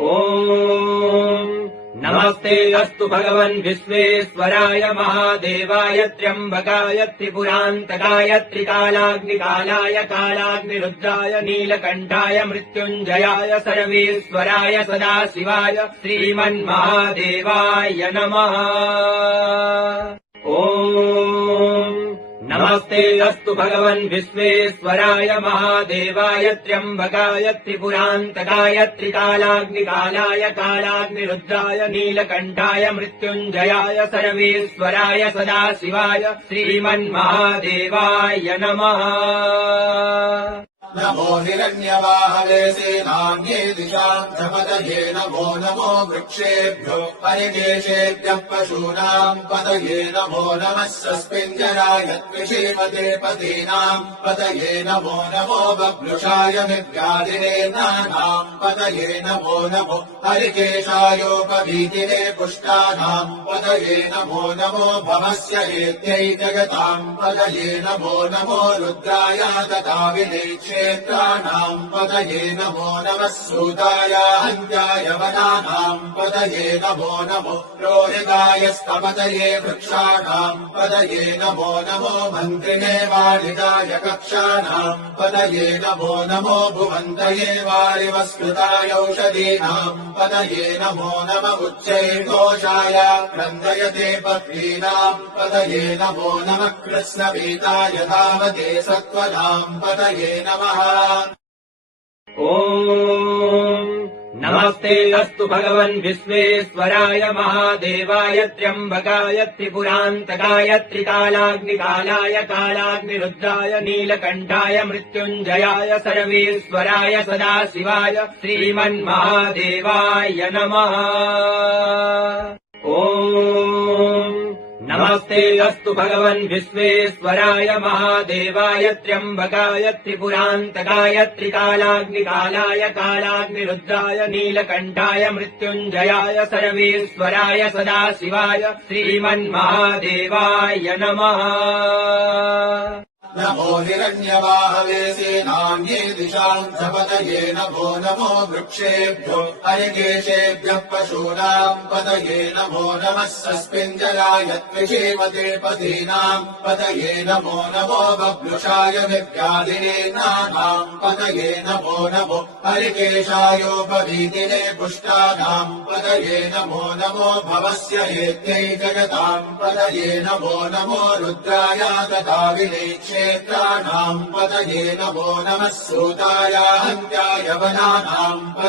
ॐ नमस्ते अस्तु भगवन् विश्वेश्वराय महादेवाय त्र्यम्बकाय त्रिपुरान्तकाय त्रिकालाग्निकालाय कालाग्निरुद्राय नीलकण्ठाय मृत्युञ्जयाय सर्वेश्वराय सदाशिवाय श्रीमन्महादेवाय नमः। ॐ नमस्ते अस्तु भगवन् विश्वेश्वराय महादेवाय त्र्यम्बकाय त्रिपुरान्तकाय त्रिकालाग्निकालाय कालाग्निरुद्राय नीलकण्ठाय मृत्युञ्जयाय सर्वेश्वराय सदाशिवाय श्रीमन्महादेवाय नमः। नमो हिरण्यवाहवे सेनान्ये दिशाम् प्रपतये नमो नमो वृक्षेभ्यो परिदेशेभ्यः पशूनाम् पतये नमो नमः सस्पिञ्जराय त्रिशीमते पतीनाम् पतये नमो नमो बभ्रुषाय विव्याधिरेनानाम् पतये नमो नमो हरिकेशायोपवीतिने पुष्टानाम् पतये नमो नमो भवस्य हेत्यै जगताम् पतये नमो नमो रुद्राय तथा क्षेत्राणाम् पतये नमो नमः सूताय हन्त्याय वनानाम् पतये नमो नमो रोहिताय स्तपतये वृक्षाणाम् पतये नमो नमो मन्त्रिणे वालिदाय कक्षाणाम् पतये नमो नमो भुवन्तये वारिवस्कृताय औषधीनाम् पतये नमो नम उच्चैर्घोषाय क्रन्दयते पत्नीनाम् पतये नमो नमः कृष्णपीताय धावते सत्त्वनाम् पतये नमः। ॐ नमस्ते अस्तु भगवन् विश्वेश्वराय महादेवाय त्र्यम्बकाय त्रिपुरान्तकाय त्रिकालाग्निकालाय कालाग्निरुद्राय नीलकण्ठाय मृत्युञ्जयाय सर्वेश्वराय सदाशिवाय श्रीमन्महादेवाय नमः। ॐ नमस्ते अस्तु भगवन् विश्वेश्वराय महादेवाय त्र्यम्बकाय त्रिपुरान्तकाय त्रिकालाग्निकालाय कालाग्निरुद्राय नीलकण्ठाय मृत्युञ्जयाय सर्वेश्वराय सदाशिवाय श्रीमन्महादेवाय नमः। नमो हिरण्यवाहवे सेनान्ये दिशाम् प्रपतये नमो नमो वृक्षेभ्यो हरिकेशेभ्यः पशूनाम् पतये नमो नमः सस्पिञ्जराय त्रिशीमते पतीनाम् पतये नमो नमो बभ्रुषाय विव्याधिरेनानाम् पतये नमो नमो हरिकेशायोपवीतिने पुष्टानाम् पतये नमो नमो भवस्य हेत्यै जगताम् पतये नमो नमो रुद्राय तथा क्षेत्राणाम् पतये नमो नमः सूताय हन्त्याय वनानाम्